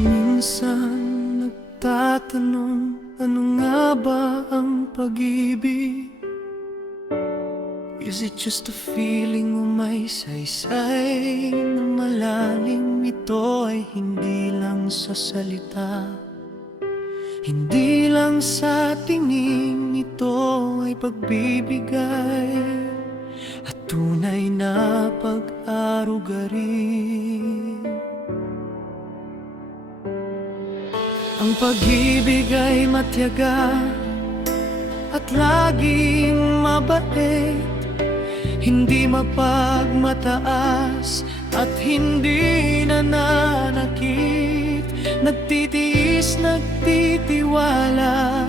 Minsan nagtatanong, ano nga ba ang pag-ibig? Is it just a feeling o may saysay na malalim? Ito ay hindi lang sa salita, hindi lang sa tingin. Ito ay pagbibigay at tunay na pag-aruga rin. Ang pag-ibig ay matyaga at laging mabait, hindi mapagmataas at hindi nananakit. Nagtitiis, nagtitiwala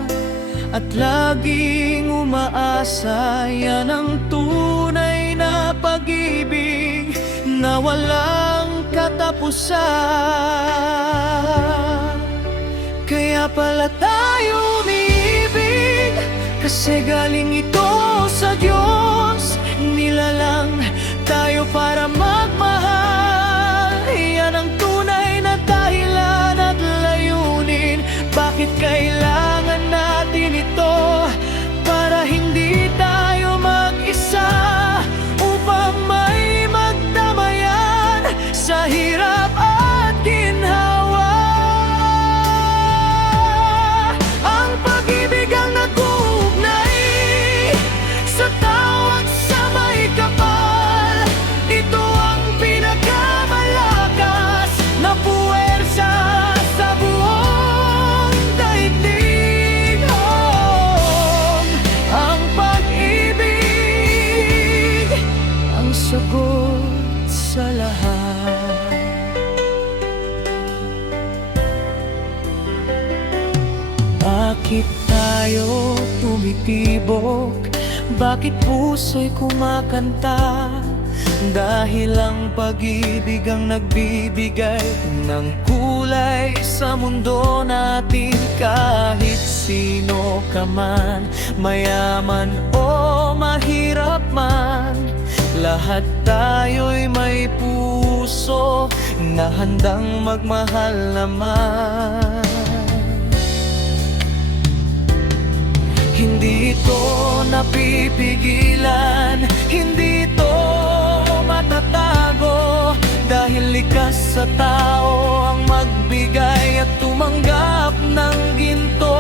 at laging umaasa. Yan ang tunay na pag-ibig na walang katapusan. Kaya pala tayo umiibig, kasi galing ito sa Diyos. Nilalang tayo para magmahal. Yan ang tunay na dahilan at layunin. Bakit kailangan natin ito? Para hindi tayo mag-isa, upang may magdamayan sa hirap at ginhawa. Sagot sa lahat. Bakit tayo tumitibok? Bakit puso'y kumakanta? Dahil ang pag-ibig ang nagbibigay ng kulay sa mundo natin. Kahit sino ka man, mayaman o mahirap man, lahat tayo'y may puso na handang magmahal naman. Hindi ito napipigilan, hindi ito matatago, dahil likas sa tao ang magbigay at tumanggap ng ginto.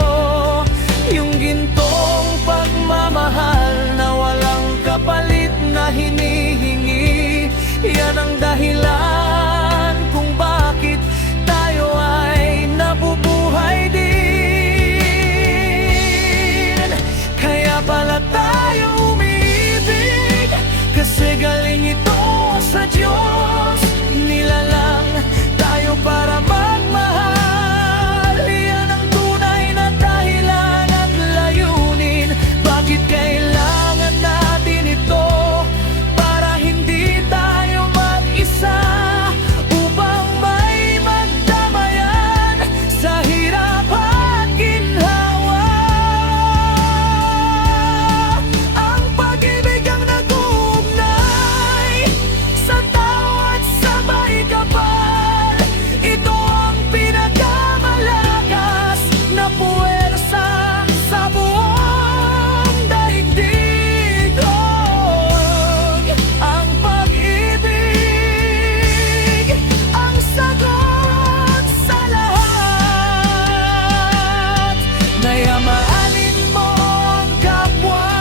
Yung gintong pagmamahal na walang kapalit na hinihingi. Yan ang dahilan kung bakit tayo ay nabubuhay din. Kaya pala tayo umiibig, kasi galing ito sa Diyos. Nilalang tayo para magmahal. Yan ang tunay na dahilan at layunin. Bakit kailangan natin ito? Para hindi tayo mag-isa, upang may magdamayan sa hirap at ginhawa. Ang pag-ibig ang nag-uugnay sa tao at sabay kapal. Ito ang pinakamalakas na puwersa sa buong daigdig. Ang pag-ibig ang sagot sa lahat. Kaya mahalin mo ang kapwa,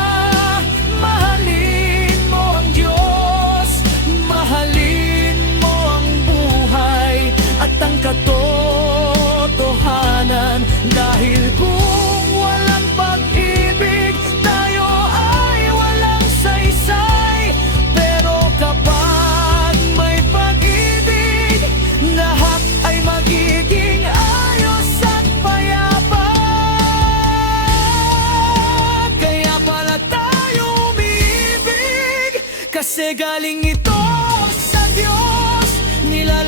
mahalin mo ang Diyos, mahalin mo ang buhay at ang katotohanan. Dahil kung walang pag-ibig, tayo ay walang saysay. Pero kapag may pag-ibig, lahat ay magiging ayos at payapa. Kaya pala tayo umiibig, kasi galing ito sa Diyos. Nila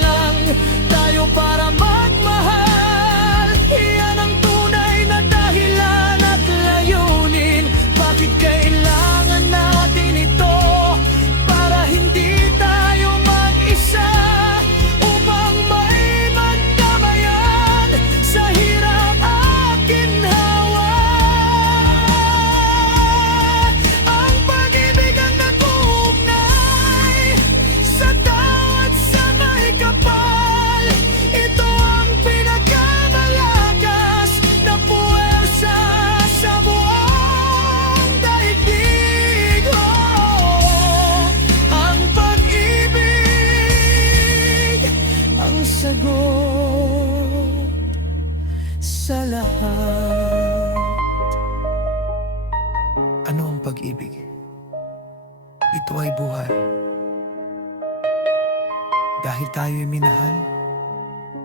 Dahil tayo'y minahal,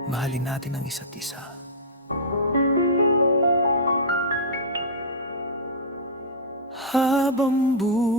mahalin natin ang isa't isa. Habang buhay.